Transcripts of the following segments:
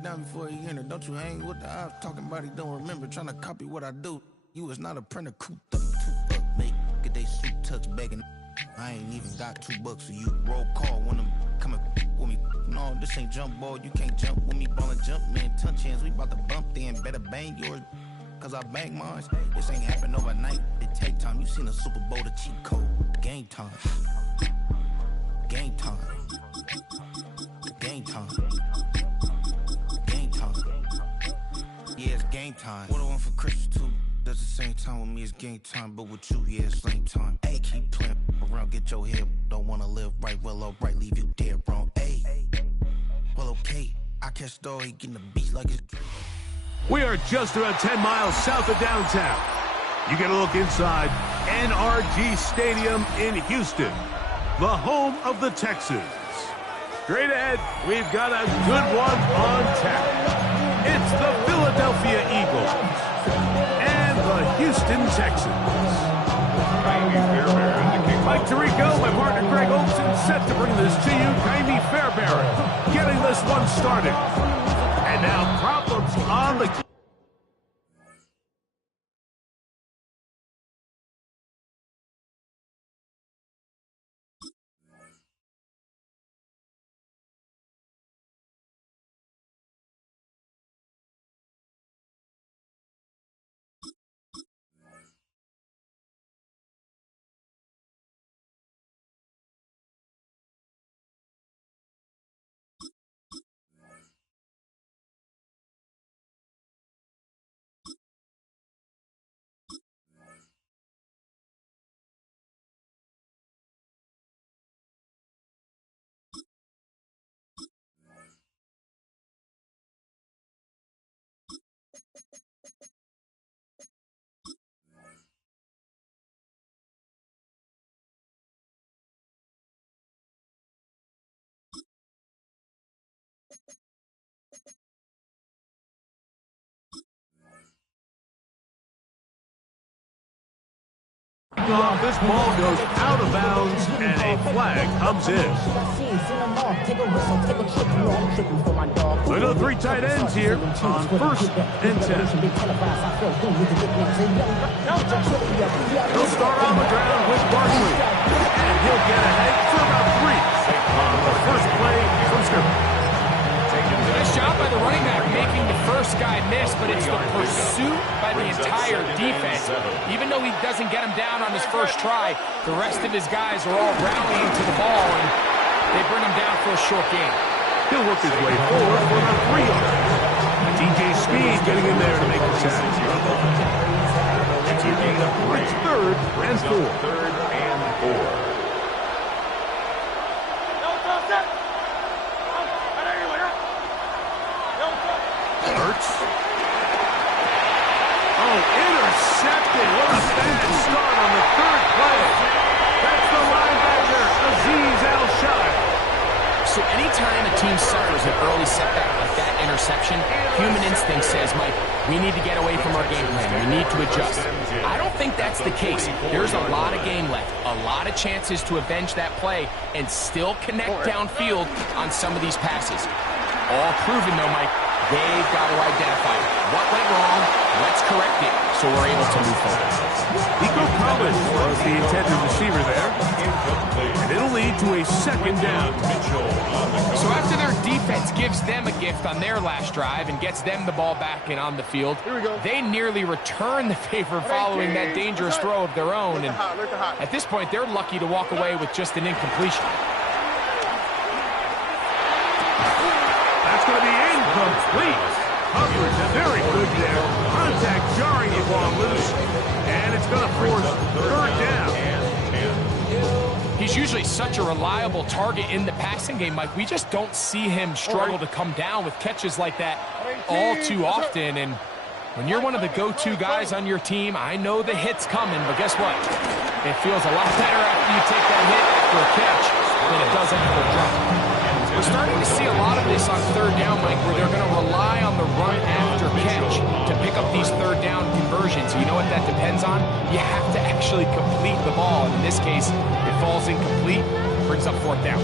it down before he entered. Don't you hang with the ops talking about he don't remember. Trying to copy what I do. You was not a printer, cooped up, too up, mate. Get they suit tucks begging. I ain't even got $2 for you. Roll call when I'm coming with me. No, this ain't jump ball. You can't jump with me. Ballin' jump, man. Touch hands. We bout to bump then. Better bang yours. Cause I bang mine. This ain't happen overnight. It take time. You seen a Super Bowl, the cheat code. Game time. Game time. Game time. Game time. Yeah, it's game time. What I want for Christmas too. Does the same time with me, it's game time. But with you, yeah, it's same time. Hey, keep playing around, get your head. Don't wanna live right, well, alright, leave you dead wrong. Hey, well, okay. I catch the dog, he getting the beat like it's. We are just around 10 miles south of downtown. You get a look inside NRG Stadium in Houston, the home of the Texans. Straight ahead, we've got a good one on tap. It's the Philadelphia Eagles and the Houston Texans. Mike Tirico, my partner Greg Olson, set to bring this to you. Tiiime Fairbairn getting this one started. And now problems on the... This ball goes out of bounds and a flag comes in. Look at the three tight ends here on 1st and 10. He'll start on the ground with Barkley, and he'll get ahead for about 3 on the first play from scrimmage. Nice job by the running back making the first guy miss, but it's the pursuit by the entire defense. Even though he doesn't get him down on his first try, the rest of his guys are all rallying to the ball, and they bring him down for a short gain. He'll work his way forward for about 3 yards. DJ Speed getting in there to make the sack. It's 3rd and 4. Intercepted. What a bad start on the 3rd play. That's the linebacker, Azeez Al-Shai. So anytime a team suffers an early setback like that interception, human instinct says, Mike, we need to get away from our game plan. We need to adjust. I don't think that's the case. There's a lot of game left, a lot of chances to avenge that play and still connect downfield on some of these passes. All proven, though, Mike. They've got to identify what went wrong, let's correct it, so we're able to move forward. Nico Collins was the intended receiver there, and it'll lead to a 2nd down. So after their defense gives them a gift on their last drive and gets them the ball back and on the field, they nearly return the favor following that dangerous throw of their own, and at this point, they're lucky to walk away with just an incompletion. That's going to be incomplete. Coverage very good there. Contact jarring the ball loose. And it's going to force 3rd down. He's usually such a reliable target in the passing game, Mike. We just don't see him struggle to come down with catches like that all too often. And when you're one of the go-to guys on your team, I know the hit's coming, but guess what? It feels a lot better after you take that hit after a catch than it does after a drop. We're starting to see a lot of this on 3rd down, Mike, where they're going to rely on the run after catch to pick up these 3rd down conversions. You know what that depends on? You have to actually complete the ball. And in this case, it falls incomplete, brings up 4th down.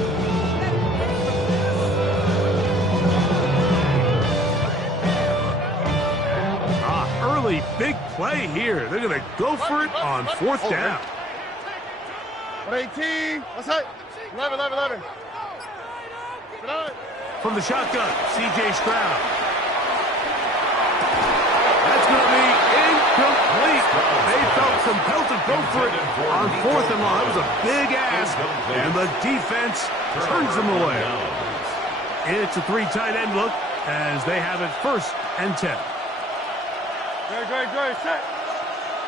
big play here. They're going to go for it on fourth down. 18. What's that? 11. From the shotgun, C.J. Stroud. That's going to be incomplete. They felt compelled to go for it on fourth and long. That was a big ask, and the defense turns them away. It's a 3 tight end look as they have it 1st and 10. Great. Set.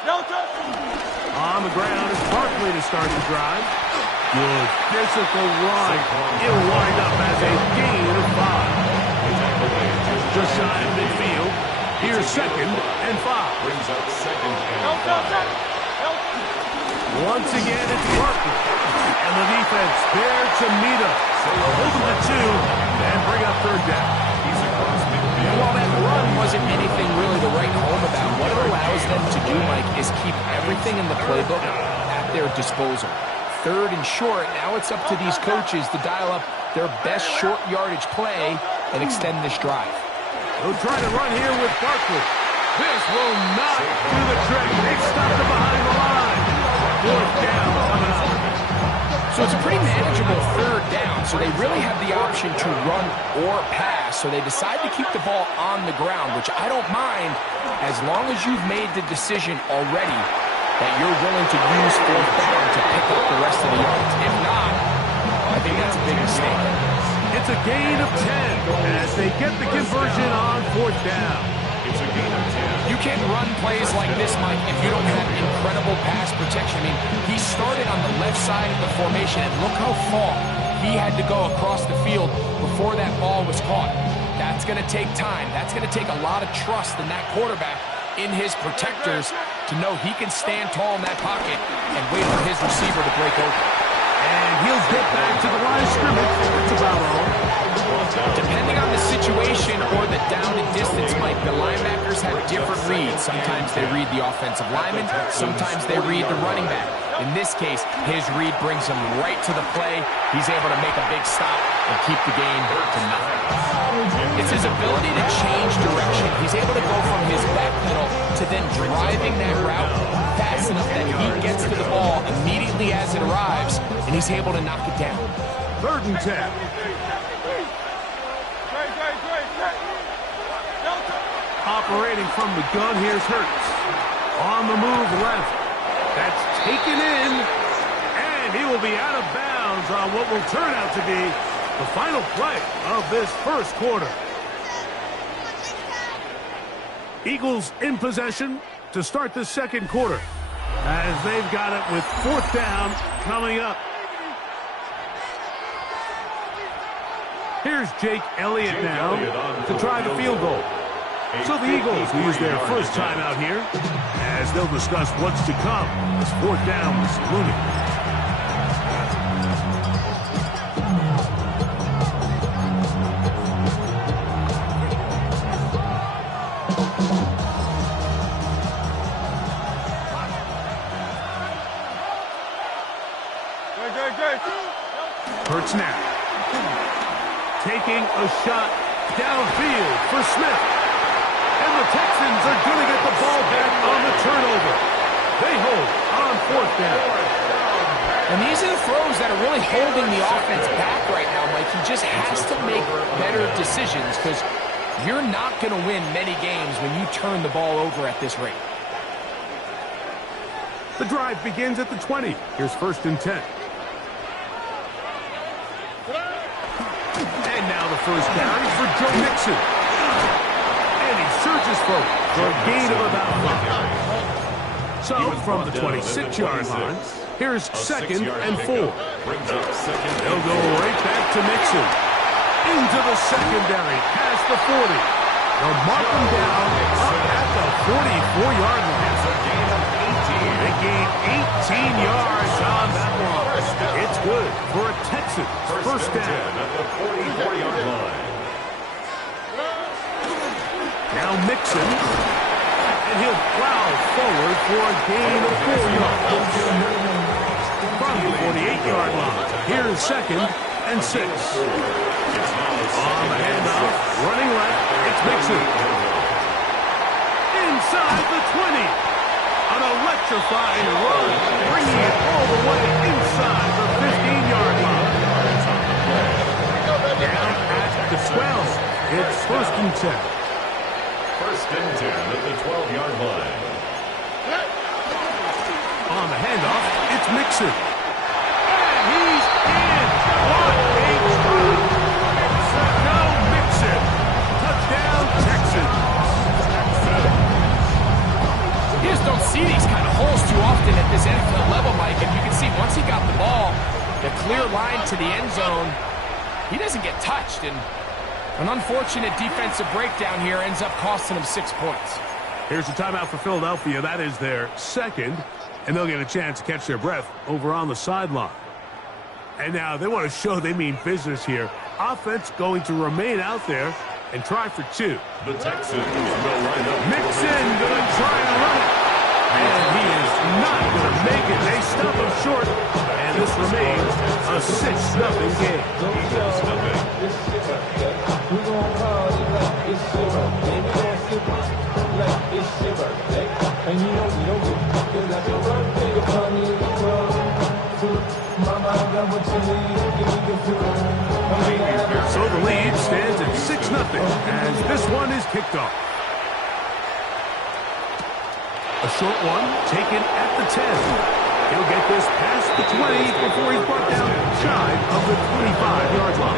Delta. On the ground is Barkley to start the drive. Good physical run. It'll wind up as a gain of 5. Just shy of midfield. Here's 2nd and 5. Brings up 2nd and 5. Once again, it's Barkley. And the defense there to meet him. Hold him to 2 and bring up 3rd down. He's across midfield. While that run wasn't anything really to write home about, what it allows them to do, Mike, is keep everything in the playbook at their disposal. 3rd and short, now it's up to these coaches to dial up their best short yardage play and extend this drive. They'll try to run here with Barkley. This will not do the trick. They've stopped it behind the line. 4th down coming up. So it's a pretty manageable 3rd down, so they really have the option to run or pass, so they decide to keep the ball on the ground, which I don't mind as long as you've made the decision already that you're willing to use 4th down to pick up the rest of the yards. If not, I think that's a big mistake. It's a gain of 10 as they get the conversion on 4th down. It's a gain of 10. You can't run plays like this, Mike, if you don't have incredible pass protection. I mean, he started on the left side of the formation, and look how far he had to go across the field before that ball was caught. That's going to take time. That's going to take a lot of trust in that quarterback, in his protectors, to know he can stand tall in that pocket and wait for his receiver to break open. And he'll get back to the line of scrimmage. That's about all. Depending on the situation or the down and distance, Mike, the linebackers have different reads. Sometimes they read the offensive lineman. Sometimes they read the running back. In this case, his read brings him right to the play. He's able to make a big stop and keep the game to nothing. It's his ability to change direction. He's able to go from his back pedal to then driving that route fast enough that he gets to the ball immediately as it arrives, and he's able to knock it down. 3rd and 10. Operating from the gun, here's Hurts. On the move left. That's taken in, and he will be out of bounds on what will turn out to be the final play of this 1st quarter. Eagles in possession to start the 2nd quarter as they've got it with 4th down coming up. Here's Jake Elliott now to try the field goal. So the Eagles lose their 1st time out here as they'll discuss what's to come as 4th down is looming. Hurts now. Taking a shot downfield for Smith. And the Texans are going to get the ball back on the turnover. They hold on 4th down. And these are the throws that are really holding the offense back right now, Mike. He just has to make better decisions because you're not going to win many games when you turn the ball over at this rate. The drive begins at the 20. Here's 1st and 10. And now the 1st carry for Joe Mixon. And he surges forward for a gain of about 5. So from the 26-yard line, here's 2nd and 4. They'll go right back to Mixon. Into the secondary, past the 40. They'll mark him down up at the 44-yard line. They gain 18 yards on that one. It's good for a Texans 1st down. Now Mixon, and he'll plow forward for a gain of 4 yards. From the 48-yard line, here's 2nd and 6. On the handoff, running left, it's Mixon. inside the 20. An electrifying run, bringing it all the way inside the 15-yard line. Down at the 12. It's 1st and 10. 1st and 10 at the 12-yard line. On the handoff, it's Mixon. And he's in. What a drop. No, Mixon. Touchdown, Texans. You just don't see these kind of holes too often at this NFL level, Mike. And you can see once he got the ball, the clear line to the end zone, he doesn't get touched. And an unfortunate defensive breakdown here ends up costing him 6 points. Here's a timeout for Philadelphia. That is their second. And they'll get a chance to catch their breath over on the sideline. And now they want to show they mean business here. Offense going to remain out there and try for 2. The Texans will line up. Mixon going to try and run it. And he is not going to make it. They stop him short. And this remains a 6-0 game. Eagles nothing. So the lead stands at 6-0 as this one is kicked off. A short one taken at the 10. He'll get this past the 20 before he's brought down shy of the 25-yard line.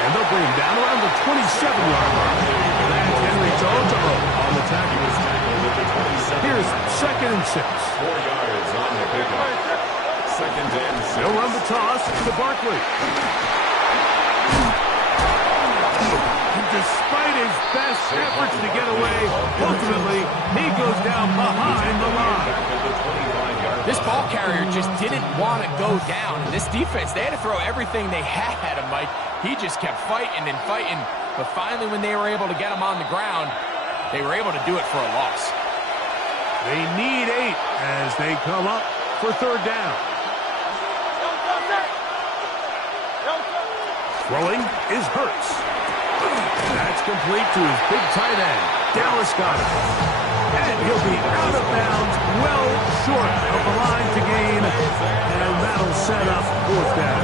And they'll bring him down around the 27-yard line. And Henry Jones on the tackle. Here's 2nd and 6. 4 yards on the pickup. 2nd and 6. They'll run the toss to Barkley. And despite his best efforts to get away, ultimately, he goes down behind the line. This ball carrier just didn't want to go down. And this defense, they had to throw everything they had at him, Mike. He just kept fighting and fighting. But finally, when they were able to get him on the ground, they were able to do it for a loss. They need 8 as they come up for 3rd down. Throwing is Hurts. That's complete to his big tight end, Dallas Goedert. And he'll be out of bounds, well short of the line to gain. And that'll set up 4th down.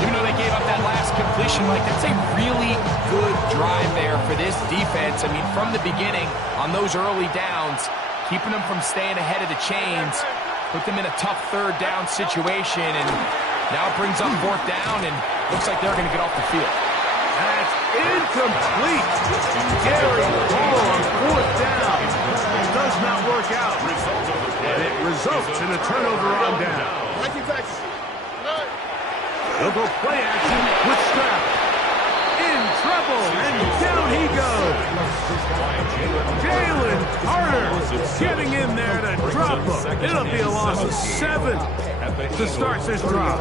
Even though they gave up that last completion, like that's a really good drive there for this defense. I mean, from the beginning, on those early downs, keeping them from staying ahead of the chains, put them in a tough 3rd down situation, and now it brings up 4th down, and looks like they're going to get off the field. That's incomplete. Gary Hall on 4th down. It does not work out. And it results in a turnover on down. They'll go play action with Stroud. In trouble, and down he goes. Jalen Carter getting in there to drop him. It'll be a loss of 7 to start this drive.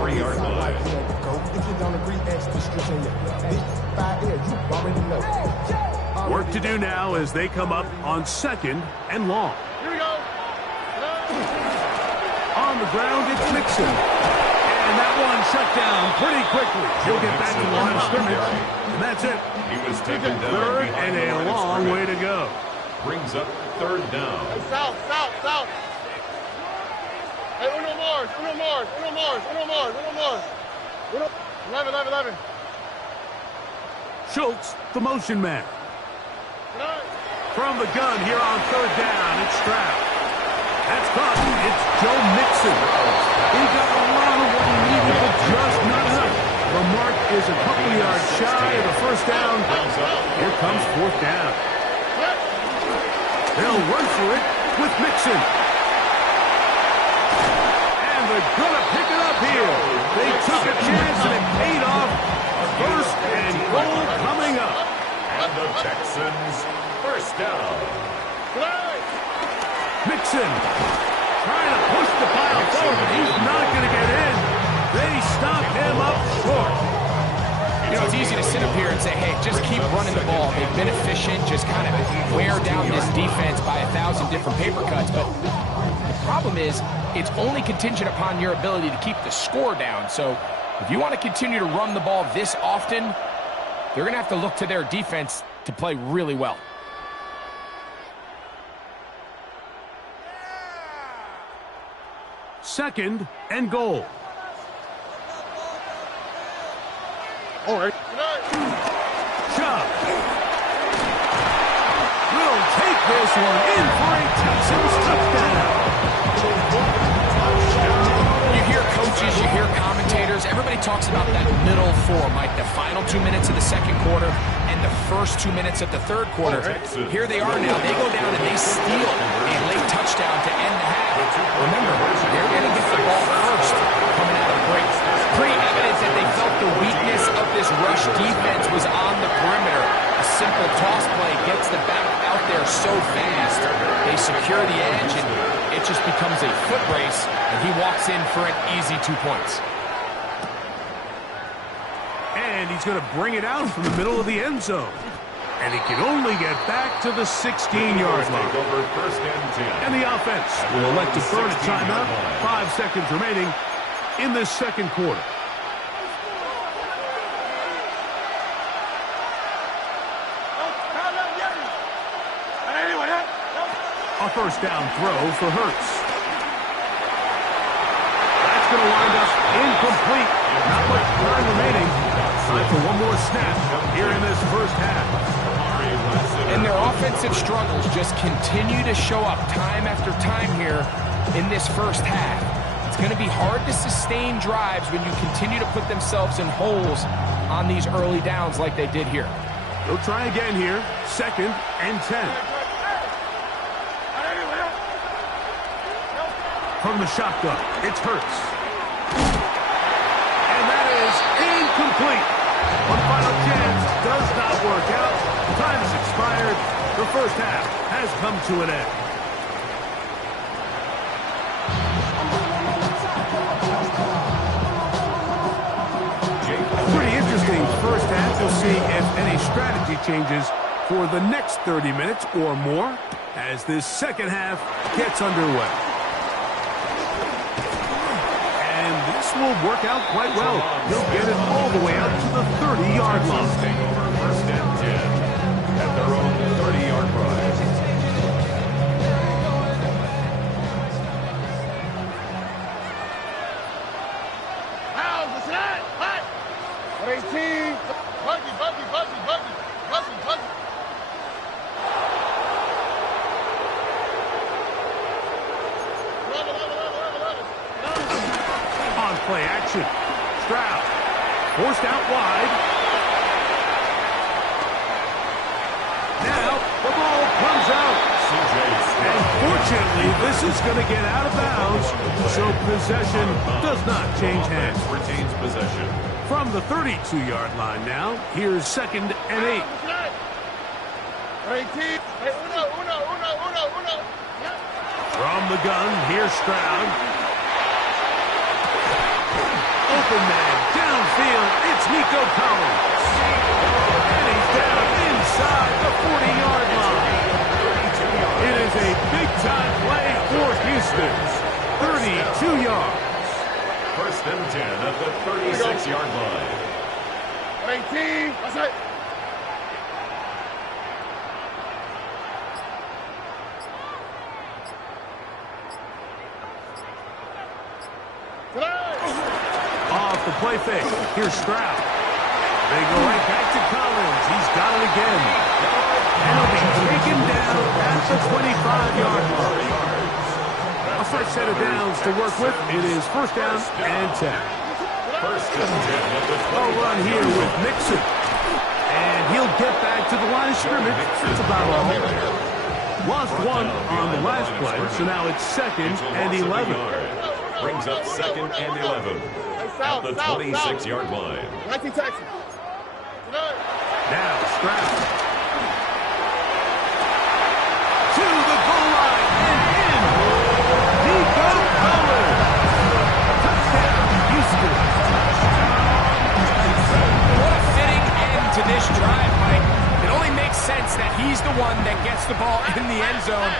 Work to do now as they come up on 2nd and long. Here we go. On the ground, it's Mixon. And that one shut down pretty quickly. He'll get back to the line of scrimmage. And that's it. He was taken down. 3rd and a long way to go. Brings up 3rd down. South. Hey, uno more. 11. Schultz, the motion man. From the gun here on 3rd down, it's Stroud. That's caught. It's Joe Mixon. He got a lot of what he needed, but just not enough. The mark is a couple yards shy of the 1st down. Here comes 4th down. They'll run for it with Mixon. And they're going to pick it up here. They took a chance and it paid off. 1st and goal coming up. And the Texans 1st down. Mixon trying to push the pile forward. He's not going to get in. They stop him up short. You know, it's easy to sit up here and say, hey, just keep running the ball. They've been efficient, just kind of wear down this defense by 1,000 different paper cuts. But problem is it's only contingent upon your ability to keep the score down. So if you want to continue to run the ball this often, they're going to have to look to their defense to play really well. Second and goal. All right. Chubb will take this one in for a Texans touchdown. You hear coaches, you hear commentators, everybody talks about that middle four, Mike, the final 2 minutes of the second quarter and the first 2 minutes of the third quarter. Here they are now. They go down and they steal a late touchdown to end the half. Remember, they're going to get the ball first coming out of the break. Pretty evident that they felt the weakness of this rush defense was on the perimeter. A simple toss play gets the back out there so fast. They secure the edge, and it just becomes a foot race, and he walks in for an easy 2 points. And he's going to bring it out from the middle of the end zone. And he can only get back to the 16-yard line. And the offense will elect to burn a timeout. 5 seconds remaining in this second quarter. A first down throw for Hurts. That's going to wind up incomplete. Not much time remaining. Time for one more snap here in this first half. And their offensive struggles just continue to show up time after time here in this first half. It's going to be hard to sustain drives when you continue to put themselves in holes on these early downs like they did here. They'll try again here. Second and 10. From the shotgun, it's Hurts. And that is incomplete. One final chance does not work out. Time has expired. The first half has come to an end. Pretty interesting first half. We'll see if any strategy changes for the next 30 minutes or more as this second half gets underway. This will work out quite well. He'll get it all the way out to the 30-yard line. First and 10 at their own 30-yard line. How's that? What? 18. Buggy. Play action. Stroud forced out wide. Now the ball comes out. And fortunately, this is going to get out of bounds, so possession does not change hands. Retains possession. From the 32-yard line now, here's second and 8. 18. From the gun, here's Stroud. Open man, downfield, it's Nico Collins. And he's down inside the 40-yard line. It is a big-time play for Houston. 32 yards. First and 10 at the 36-yard line. 18. That's it. Off the play fake. Here's Stroud. They go right back to Collins. He's got it again. And he'll be taken down at the 25-yard line. A fresh set of downs to work with. It is first down and 10. First and 10 at the 20. A run here with Mixon. And he'll get back to the line of scrimmage. That's about all. Lost one on the last play, so now it's second and 11. Brings up second and 11 at the 26-yard line. 19 Texans. Now Stroud. To the goal line and in. Nico Collins. Touchdown, Houston. What a fitting end to this drive, Mike. It only makes sense that he's the one that gets the ball in the end zone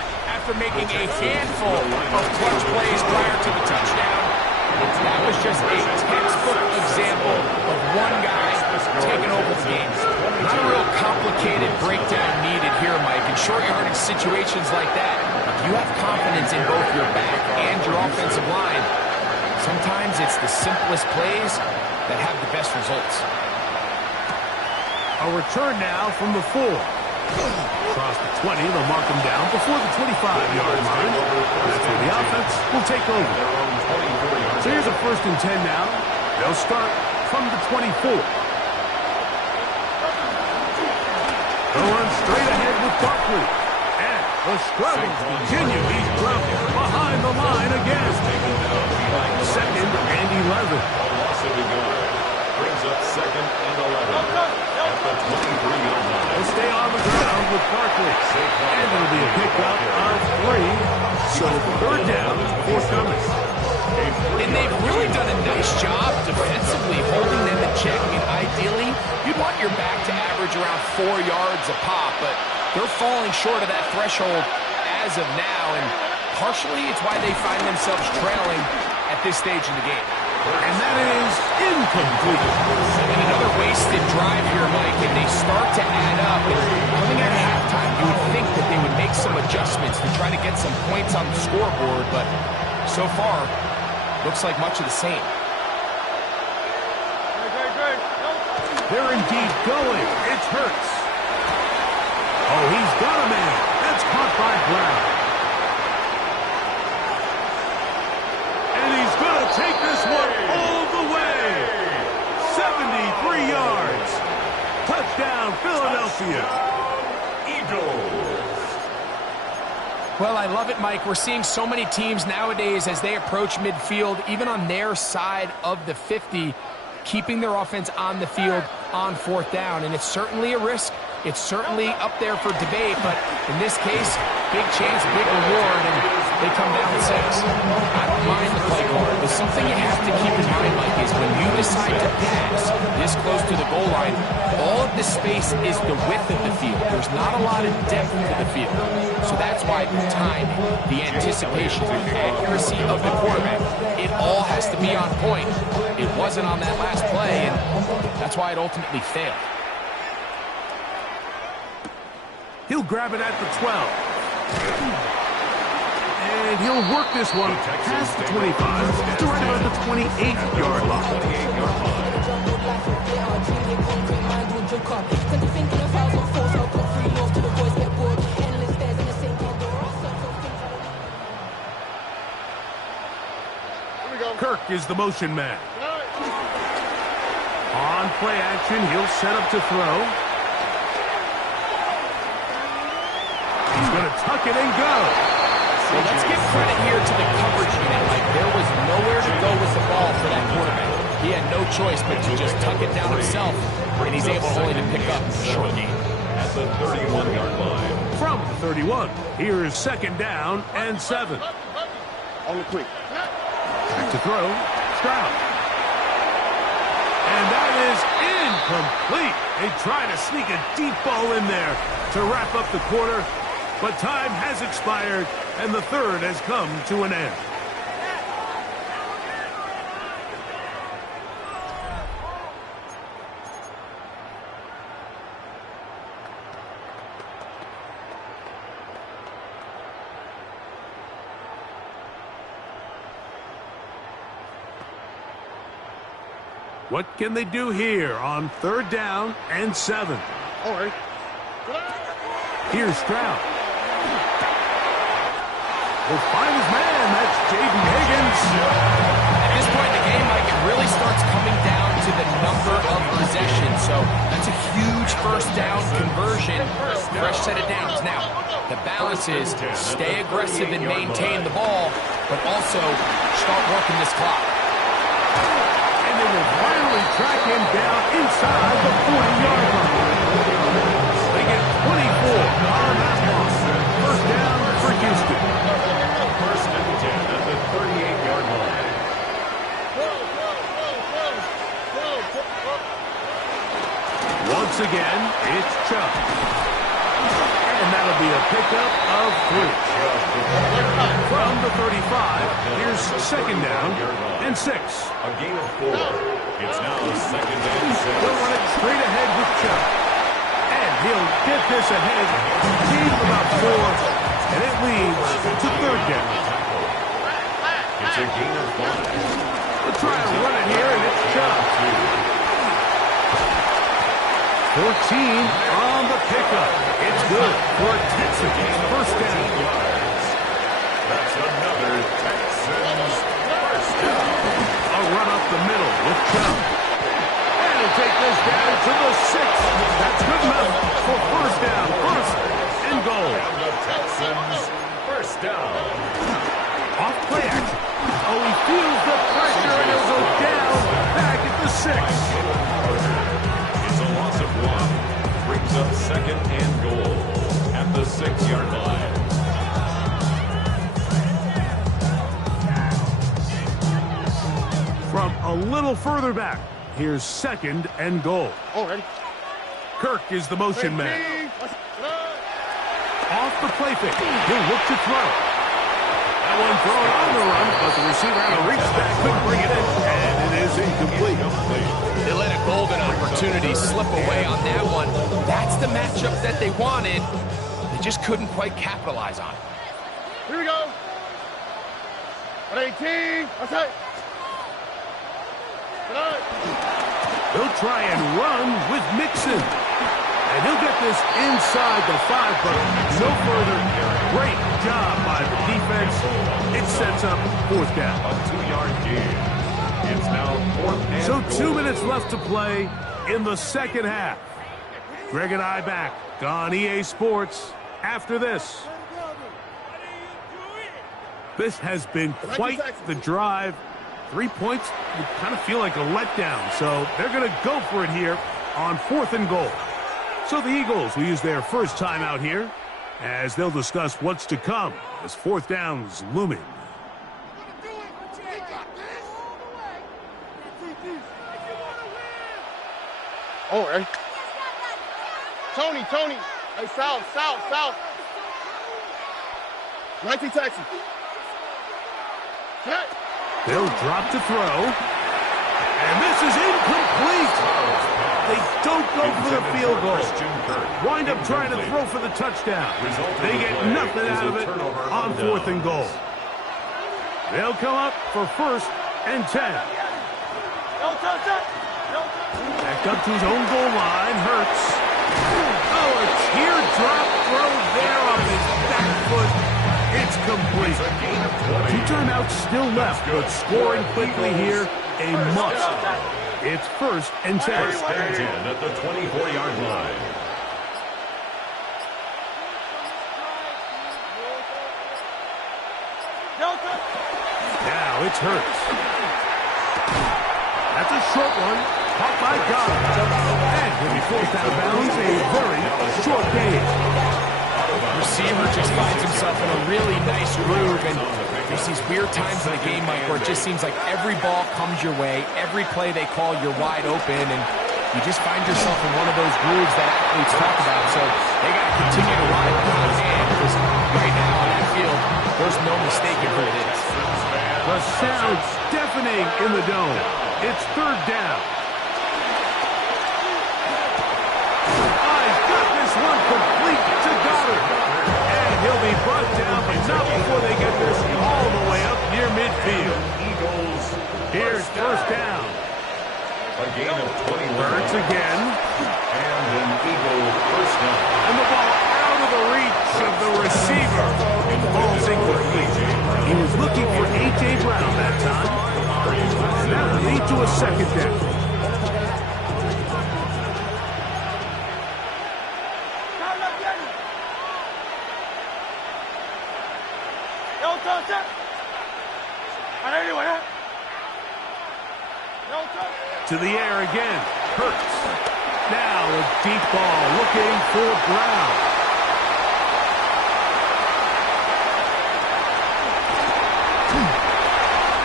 after making a handful of clutch plays prior to the touchdown. That was just a textbook example of one guy taking over the game. Not a real complicated breakdown needed here, Mike. In short yardage situations like that, if you have confidence in both your back and your offensive line, sometimes it's the simplest plays that have the best results. A return now from the 4. Across the 20, they'll mark him down before the 25-yard line. That's where the offense will take over. So here's a 1st and 10 now. They'll start from the 24. They'll run straight ahead with Barkley. And the struggles continue. He's dropped behind the line again. 2nd and 11. Brings up 2nd and 11. At the 23-yard line. They'll stay on the ground with Barkley. And it'll be a pickup of 3. So 3rd down forthcoming. And they've really done a nice job defensively holding them in check. I mean, ideally, you'd want your back to average around 4 yards a pop, but they're falling short of that threshold as of now, and partially it's why they find themselves trailing at this stage in the game. And that is incomplete. And another wasted drive here, Mike, and they start to add up. And coming out of halftime, you would think that they would make some adjustments to try to get some points on the scoreboard, but so far, looks like much of the same. They're indeed going. It's Hurts. Oh, he's got a man. That's caught by Brown. And he's going to take this one all the way. 73 yards. Touchdown, Philadelphia. Eagles. Well, I love it, Mike. We're seeing so many teams nowadays as they approach midfield, even on their side of the 50, keeping their offense on the field on 4th down. And it's certainly a risk. It's certainly up there for debate, but in this case, big chance, big reward, and they come down with 6. I don't mind the play card, but something you have to keep in mind, Mike, is when you decide to pass this close to the goal line, all of the space is the width of the field. There's not a lot of depth to the field. So that's why the timing, the anticipation, the accuracy of the quarterback, it all has to be on point. It wasn't on that last play, and that's why it ultimately failed. He'll grab it at the 12. And he'll work this one past the 25 to right about the 28-yard line. Kirk is the motion man. On play action, he'll set up to throw. He's going to tuck it and go. Well, let's give credit here to the coverage unit. Like, there was nowhere to go with the ball for that quarterback. He had no choice but to just tuck it down himself, and he's able only to pick up a short gain. At the 31-yard line. From the 31, here is 2nd down and 7. On the quick. Back to throw. Stroud. And that is incomplete. They try to sneak a deep ball in there to wrap up the quarter. But time has expired, and the 3rd has come to an end. What can they do here on 3rd down and 7? All right. Here's Stroud. Will find his man. That's Jaden Higgins. At this point in the game, Mike, it really starts coming down to the number of possessions. So that's a huge 1st down conversion. Fresh set of downs. Now, the balance is stay aggressive and maintain the ball, but also start working this clock. And they will finally track him down inside the 40-yard line. They get 24 on that one. 1st down for Houston. 1st and 10 at the 38-yard line. Once again, it's Chubb. And that'll be a pickup of 3. From the 35, here's second down and 6. A gain of 4. It's now second and 6. They'll run it straight ahead with Chubb. And he'll get this ahead. Gain of about 4. And it leads to third down. It's a gain of 5. They'll try to run it here, and it's Chubb. 14 on the pickup. It's good for a Texans first down. That's another Texans first down. A run up the middle with Chubb. And he'll take this down to the 6. That's good enough for first down. First and goal. And the Texans first down. Off play action. Oh, he feels the pressure, and he'll go down back at the 6. It's a loss of 1. Brings up second and goal at the 6-yard line. From a little further back, here's second and goal. Already. Kirk is the motion man. Off the play fake. He'll look to throw. That one thrown on the run, but the receiver had to reach back, couldn't bring it in, and it is incomplete. They let a golden opportunity slip away on that one. That's the matchup that they wanted. They just couldn't quite capitalize on it. Here we go. 18. Okay. They'll try and run with Mixon. And he'll get this inside the 5, but no further. Great job by the defense. It sets up fourth down. A 2-yard gain. It's now fourth and So goal. 2 minutes left to play in the second half. Greg and I back on EA Sports after this. This has been quite the drive. 3 points would kind of feel like a letdown, so they're going to go for it here on fourth and goal. So the Eagles will use their first time out here as they'll discuss what's to come as fourth down's looming. Oh, right. Tony. Hey, south. 19 Texans. Okay. They'll drop to throw. And this is incomplete. They don't go for the field goal. Wind up trying to throw for the touchdown. They get nothing out of it on fourth and goal. They'll come up for first and 10. Back up to his own goal line. Hurts. Oh, a teardrop throw there off his back foot. It's complete. 2 timeouts still left, but scoring quickly here, a must. It's first and 10. First and 10 at the 24-yard line. Now it's Hurts. That's a short one. Caught by God. And he'll be forced out of bounds. A very short game. Receiver just finds himself in a really nice groove, and there's these weird times in the game, Mike, where it just seems like every ball comes your way, every play they call, you're wide open, and you just find yourself in one of those grooves that athletes talk about. So they got to continue to ride the hot hand, because right now on that field, there's no mistaking who it is. The sound's deafening in the dome. It's third down. He's got this one complete to Goddard. And he'll be brought down, but not before they get this all the way up near midfield. Eagles. Here's first down. A gain of 21. Hurts again. And an Eagle first down. And the ball out of the reach of the receiver. It falls incomplete. He was looking for A.J. Brown that time. And that will lead to a second down. To the air again. Hurts. Now a deep ball looking for Brown.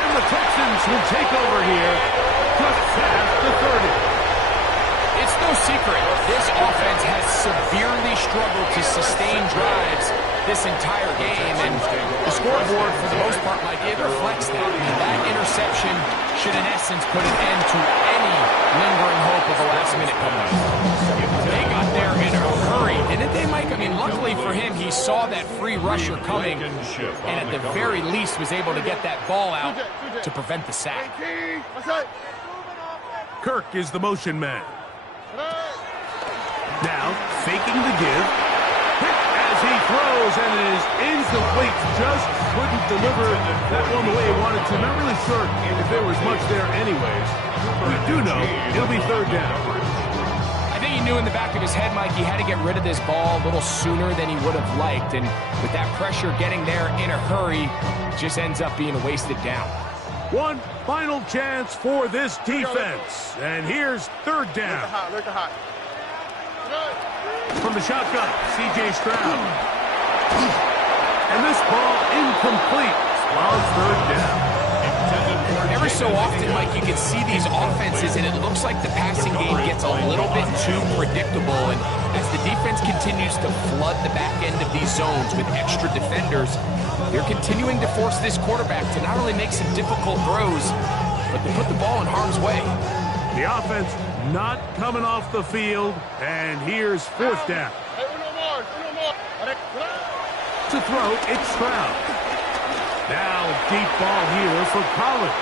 And the Texans will take over here just past the 30. It's no secret, this offense has severely struggled to sustain drives this entire game, and the scoreboard, for the most part, Mike, it reflects that. That interception should, in essence, put an end to any lingering hope of a last-minute comeback. They got there in a hurry, didn't they, Mike? I mean, luckily for him, he saw that free rusher coming, and at the very least was able to get that ball out to prevent the sack. Kirk is the motion man. Now, faking the give. As he throws, and it is incomplete. Just couldn't deliver that one the way he wanted to. Not really sure if there was much there anyways. We do know it'll be third down. I think he knew in the back of his head, Mike, he had to get rid of this ball a little sooner than he would have liked. And with that pressure getting there in a hurry, it just ends up being a wasted down. One final chance for this defense. And here's third down. From the shotgun, C.J. Stroud. And this ball incomplete. Well, third down. Every so often, Mike, you can see these offenses, and it looks like the passing game gets a little bit too predictable. And as the defense continues to flood the back end of these zones with extra defenders, they're continuing to force this quarterback to not only make some difficult throws, but to put the ball in harm's way. The offense not coming off the field, and here's fourth down. To throw, it's Stroud. Now deep ball here for Collins.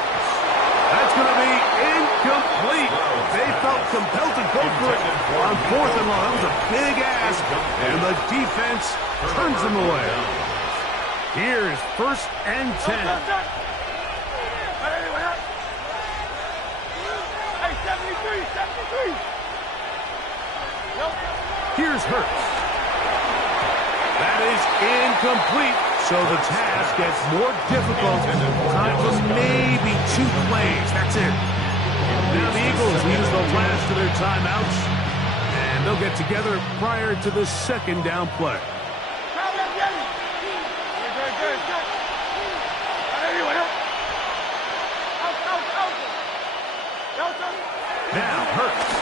That's going to be incomplete. They felt compelled to go for it on fourth and long. That was a big ask, and the defense turns them away. Here's first and 10. Here's Hurts. That is incomplete, so the task gets more difficult. Time for maybe 2 plays. That's it. Now the Eagles use the last of their timeouts, and they'll get together prior to the second down play. Now Hurts.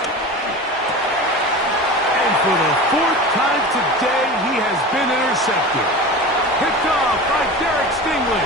And for the 4th time today, he has been intercepted. Picked off by Derek Stingley.